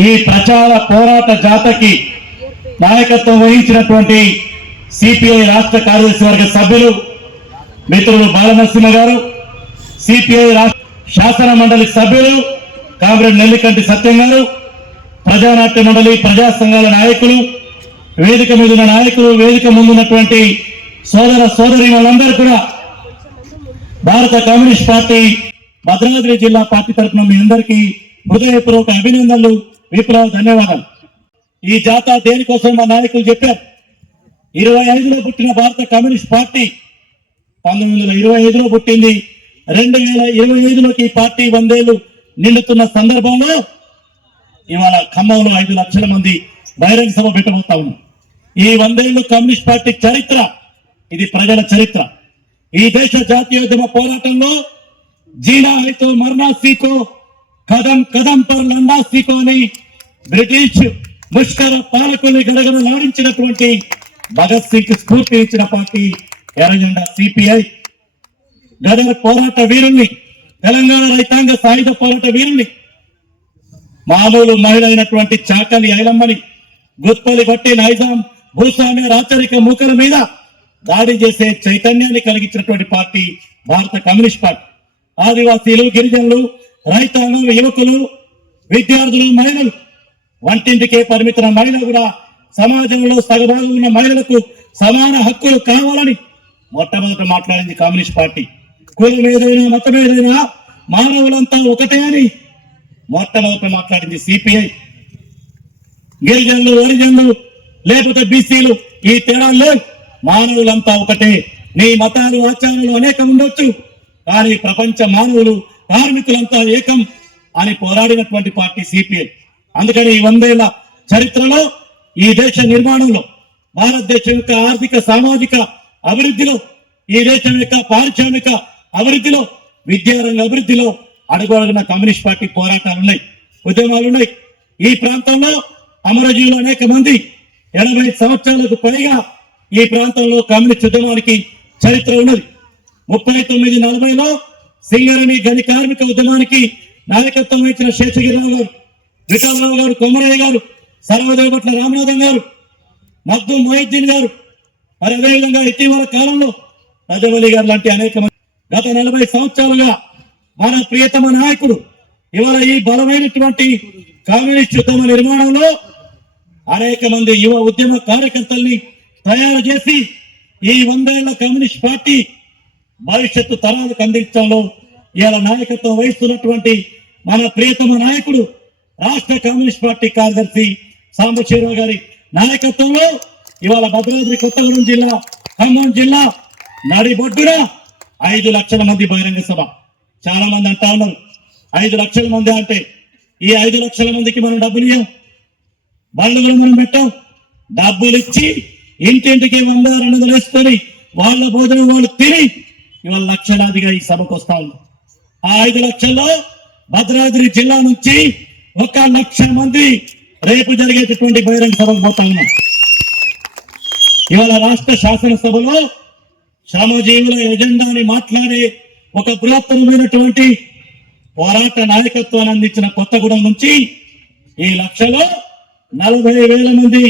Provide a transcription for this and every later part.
ఈ ప్రచార పోరాట జాతకి నాయకత్వం వహించినటువంటి సిపిఐ రాష్ట్ర కార్యదర్శి వర్గ సభ్యులు మిత్రులు బాలనరసింహ గారు సిపిఐ రాష్ట్ర శాసన మండలి సభ్యులు కామ్రేడ్ నెల్లికంటి సత్యం గారు ప్రజానాట్య మండలి ప్రజా సంఘాల నాయకులు వేదిక మీద ఉన్న నాయకులు వేదిక ముందున్నటువంటి సోదర సోదరి వాళ్ళందరూ కూడా భారత కమ్యూనిస్ట్ పార్టీ భద్రాద్రి జిల్లా పార్టీ తరఫున మీ అందరికీ హృదయపూర్వక అభినందనలు. విప్లవ ధన్యవాదాలు. ఈ జాత దేనికోసం మా నాయకులు చెప్పారు? ఇరవై ఐదులో పుట్టిన భారత కమ్యూనిస్ట్ పార్టీ పంతొమ్మిది వందల ఇరవై ఐదులో పుట్టింది. రెండు వేల ఇరవై ఐదులోకి ఈ పార్టీ వందేళ్ళు నిండుతున్న సందర్భంలో ఇవాళ ఖమ్మంలో ఐదు లక్షల మంది బహిరంగ సభ పెట్టబోతా ఉన్నాం. ఈ వందేళ్ళు కమ్యూనిస్ట్ పార్టీ చరిత్ర ఇది ప్రజల చరిత్ర. ఈ దేశ జాతీయోద్యమ పోరాటంలో జీనా హైతో మర్నా కదం కదం పర్ లండా సీకో బ్రిటిష్ ముష్కర పాలకుల్ని గడగడలాడించినటువంటి భగత్ సింగ్ స్ఫూర్తి ఇచ్చిన పార్టీ ఎర్రజెండా సిపిఐ గదర్ పోరాట వీరుల్ని తెలంగాణ రైతాంగ సాయుధ పోరాట వీరుల్ని మామూలు మహిళ అయినటువంటి చాకలి ఐలమ్మని గుత్పలి బట్టి నైజాం భూస్వామి రాచరిక మూకల మీద దాడి చేసే చైతన్యాన్ని కలిగించినటువంటి పార్టీ భారత కమ్యూనిస్ట్ పార్టీ. ఆదివాసీలు గిరిజనులు రైతాంగం యువకులు విద్యార్థులు మహిళలు. వంటింటికే పరిమితమైన మహిళ కూడా సమాజంలో సగభాగం ఉన్న మహిళలకు సమాన హక్కులు కావాలని మొట్టమొదట మాట్లాడింది కమ్యూనిస్ట్ పార్టీ. కులం ఏదైనా మతం ఏదైనా మానవులంతా ఒకటే అని మొట్టమొదట మాట్లాడింది సిపిఐ. గిరిజనులు ఒరిజనులు లేకపోతే బీసీలు ఈ తేడాల్లో మానవులంతా ఒకటే. నీ మతాలు ఆచారాలు అనేకం ఉండొచ్చు కానీ ప్రపంచ మానవులు కార్మికులంతా ఏకం అని పోరాడినటువంటి పార్టీ సిపిఐ అందుకని ఈ వందేళ్ళ చరిత్రలో ఈ దేశ నిర్మాణంలో భారతదేశం యొక్క ఆర్థిక సామాజిక అభివృద్ధిలో ఈ దేశం యొక్క పారిశ్రామిక అభివృద్ధిలో విద్యారంగ అభివృద్ధిలో అడుగడుగున కమ్యూనిస్ట్ పార్టీ పోరాటాలు ఉన్నాయి ఉద్యమాలు ఉన్నాయి ఈ ప్రాంతంలో అమరజీవులు అనేక మంది ఎనభై సంవత్సరాలకు పైగా ఈ ప్రాంతంలో కమ్యూనిస్ట్ ఉద్యమానికి చరిత్ర ఉన్నది. ముప్పై తొమ్మిది నలభైలో సింగరణి గని కార్మిక ఉద్యమానికి నాయకత్వం వహించిన శేషగిరిరావు గారు విఠలరావు గారు కొమరయ్య గారు సర్వదేవపట్ల రామనాథన్ గారు మగ్దు మొహిద్దీన్ గారు. మరి అదేవిధంగా ఇటీవల కాలంలో రజవలి గారు లాంటి అనేక మంది గత నలభై సంవత్సరాలుగా మన ప్రియతమ నాయకుడు ఇవాళ ఈ బలమైనటువంటి కమ్యూనిస్ట్ ఉద్యమ నిర్మాణంలో అనేక మంది యువ ఉద్యమ కార్యకర్తల్ని తయారు చేసి ఈ వందేళ్ళ కమ్యూనిస్ట్ పార్టీ భవిష్యత్తు తరాలకు అందించడంలో ఇవాళ నాయకత్వం వహిస్తున్నటువంటి మన ప్రియతమ నాయకుడు రాష్ట్ర కమ్యూనిస్ట్ పార్టీ కార్యదర్శి సాంబశివరావు గారి నాయకత్వంలో ఇవాళ భద్రాద్రి కొత్తగూడెం జిల్లా ఖమ్మం జిల్లా నడిబొడ్డున ఐదు లక్షల మంది బహిరంగ సభ. చాలా మంది అంటా ఉన్నారు. ఐదు లక్షల మంది అంటే ఈ ఐదు లక్షల మందికి మనం డబ్బులు ఇవ్వం వాళ్ళు కూడా మనం పెట్టాం. డబ్బులు ఇచ్చి ఇంటింటికి వంద రెండు వందలు వేసుకొని వాళ్ళ భోజనం వాళ్ళు తిని ఇవాళ లక్షలాదిగా ఈ సభకు వస్తా ఉన్నారు ఆ ఐదు లక్షల్లో భద్రాద్రి జిల్లా నుంచి ఒక లక్ష మంది రేపు జరిగేటటువంటి బహిరంగ సభకు పోతా ఉన్నాం. ఇవాళ రాష్ట్ర శాసనసభలో శ్రమజీవుల ఎజెండాని మాట్లాడే ఒక బృహత్తరమైనటువంటి పోరాట నాయకత్వాన్ని అందించిన కొత్తగూడెం నుంచి ఈ లక్షలో నలభై వేల మంది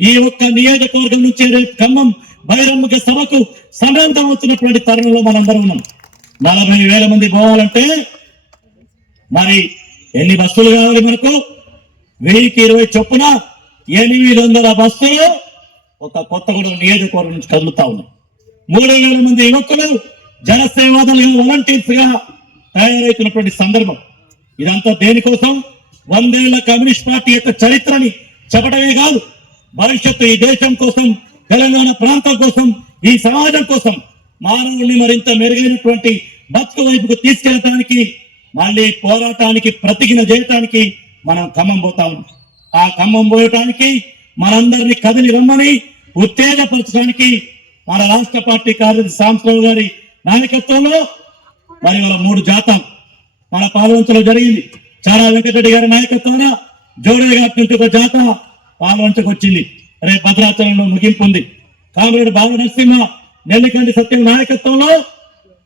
ఈ ఒక్క నియోజకవర్గం నుంచి రేపు ఖమ్మం బహిరంగ సభకు సన్నద్ధం వచ్చినటువంటి తరుణంలో మనందరం ఉన్నాం. నలభై వేల మంది పోవాలంటే మరి ఎన్ని బస్సులు కావాలి మనకు? వెయ్యికి ఇరవై చొప్పున ఎనిమిది వందల బస్సులు ఒక కొత్తగూడెం నియోజకవర్గం నుంచి కదులుతా ఉన్నాయి. మూడు వేల మంది యువకులు జనసేవాదులు వాలంటీర్స్గా తయారవుతున్నటువంటి సందర్భం. ఇదంతా దేనికోసం? వందేళ్ళ కమ్యూనిస్ట్ పార్టీ యొక్క చరిత్రని చెప్పడమే కాదు భవిష్యత్తు ఈ దేశం కోసం తెలంగాణ ప్రాంతం కోసం ఈ సమాజం కోసం మానవుల్ని మరింత మెరుగైనటువంటి బతుకు వైపుకు తీసుకెళ్ళటానికి మళ్ళీ పోరాటానికి ప్రతిజ్ఞ చేయటానికి మనం ఖమ్మం పోతా. ఉన్నాం ఆ ఖమ్మం పోయటానికి మనందరినీ కదిలి రమ్మని ఉత్తేజపరచడానికి మన రాష్ట్ర పార్టీ కార్యదర్శి సాంసరావు గారి నాయకత్వంలో మరి వాళ్ళ మూడు జాతం మన పాలవంచలో జరిగింది. చారా వెంకటరెడ్డి గారి నాయకత్వాన జోడయ్య గారి నుంచి ఒక జాత పాలవంచకు వచ్చింది రేపు భద్రాచలంలో ముగింపు ఉంది. కామరేడు బాబు నరసింహ నెల్లికంటి సత్యం నాయకత్వంలో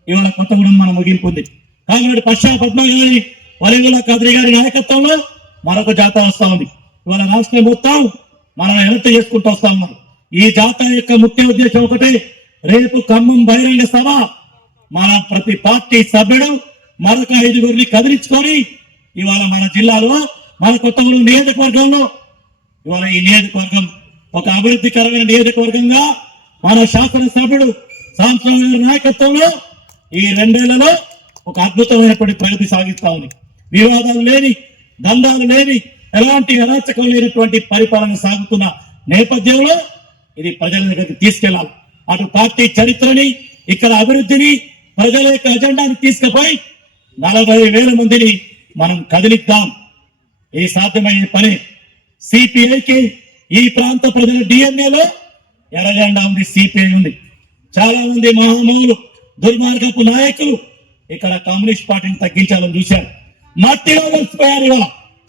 ఇవాళ కొత్తగూడెం మన ముగింపు ఉంది. కామరేడు పశ్చిమ పద్మ గారి వరంగల కద్రి గారి నాయకత్వంలో మరొక జాతర వస్తా ఉంది. ఇవాళ రాష్ట్రం మొత్తం మనం ఎంత చేసుకుంటూ వస్తా ఉన్నాం. ఈ జాతర యొక్క ముఖ్య ఉద్దేశం ఒకటే రేపు ఖమ్మం బహిరంగ సభ మన ప్రతి పార్టీ సభ్యుడు మరొక ఐదుగురిని కదిలించుకొని ఇవాళ మన జిల్లాలో మన కొత్తగూడెం నియోజకవర్గంలో ఇవాళ ఈ నియోజకవర్గం ఒక అభివృద్ధికరమైన నియోజకవర్గంగా మన శాసనసభ్యుడు సాంస్కృతిక నాయకత్వంలో ఈ రెండేళ్ళలో ఒక అద్భుతమైనటువంటి ప్రగతి సాగిస్తా ఉంది. వివాదాలు లేని దండాలు లేని ఎలాంటి అరాచకం లేనటువంటి పరిపాలన సాగుతున్న నేపథ్యంలో ఇది ప్రజల దగ్గరికి తీసుకెళ్ళాలి అటు పార్టీ చరిత్రని ఇక్కడ అభివృద్ధిని ప్రజల యొక్క అజెండాని తీసుకుపోయి నలభై వేల మందిని మనం కదిలిద్దాం. ఈ సాధ్యమైన పని సిపిఐకి ఈ ప్రాంత ప్రజల డిఎన్ఏలో ఎర్రజెండా ఉంది సిపిఐ ఉంది. చాలా మంది మహామౌలు దుర్మార్గపు నాయకులు ఇక్కడ కమ్యూనిస్ట్ పార్టీని తగ్గించాలని చూశారు. మట్టిలో కలిసిపోయారు ఇవాళ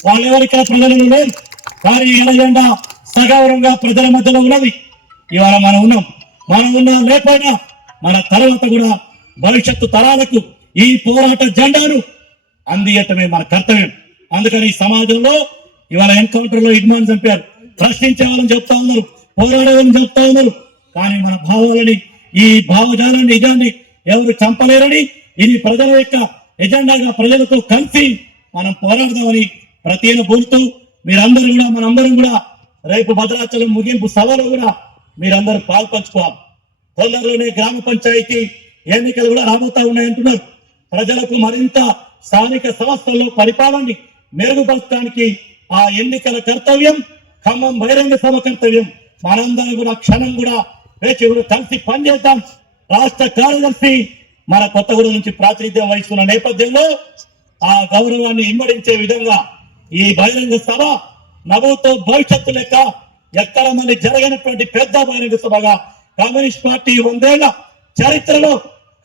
వాళ్ళెవరు ఇక్కడ ప్రజలలో లేరు? కానీ ఎర్రజెండా సగౌరవంగా ప్రజల మధ్యలో ఉన్నది. ఇవాళ మనం ఉన్నాం. మనం ఉన్నా లేకపోయినా మన తర్వాత కూడా భవిష్యత్తు తరాలకు ఈ పోరాట జెండాను అందియటమే మన కర్తవ్యం. అందుకని ఈ సమాజంలో ఇవాళ ఎన్కౌంటర్లో ఇడ్మాన్ చంపారు. ప్రశ్నించే వాళ్ళని చెప్తా ఉన్నారు పోరాడే వాళ్ళని చెప్తా ఉన్నారు. కానీ మన భావాలని ఈ భావజాలాన్ని నిజాన్ని ఎవరు చంపలేరని ఇది ప్రజల యొక్క ఎజెండాగా ప్రజలతో కలిసి మనం పోరాడదామని ప్రతి బోలుతూ మీరందరూ కూడా మనందరం కూడా రేపు భద్రాచలం ముగింపు సభలో కూడా మీరందరూ పాల్పంచుకోవాలి. తొందరలోనే గ్రామ పంచాయతీ ఎన్నికలు కూడా రాబోతా ఉన్నాయంటున్నారు. ప్రజలకు మరింత స్థానిక సంస్థల్లో పరిపాలనని మెరుగుపరచడానికి ఆ ఎన్నికల కర్తవ్యం ఖమ్మం బహిరంగ సభ కర్తవ్యం. మనందరం కూడా క్షణం కూడా వేచి కూడా కలిసి పనిచేద్దాం. రాష్ట్ర కార్యదర్శి మన కొత్తగూడెం నుంచి ప్రాతినిధ్యం వహిస్తున్న నేపథ్యంలో ఆ గౌరవాన్ని ఇమ్మడించే విధంగా ఈ బహిరంగ సభ నవ్వుతో భవిష్యత్తు లెక్క ఎక్కడ మళ్ళీ జరగనటువంటి పెద్ద బహిరంగ సభగా కమ్యూనిస్ట్ పార్టీ వందేళ్ళ చరిత్రలో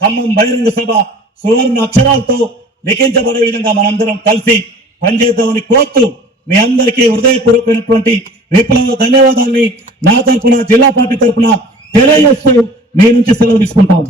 ఖమ్మం బహిరంగ సభ సువర్ణ అక్షరాలతో లిఖించబడే విధంగా మనందరం కలిసి పనిచేద్దామని కోరుతూ మీ అందరికీ హృదయపూర్వకమైనటువంటి విప్లవ ధన్యవాదాల్ని నా తరపున జిల్లా పార్టీ తరఫున తెలియజేస్తూ మీ నుంచి సెలవు తీసుకుంటాం.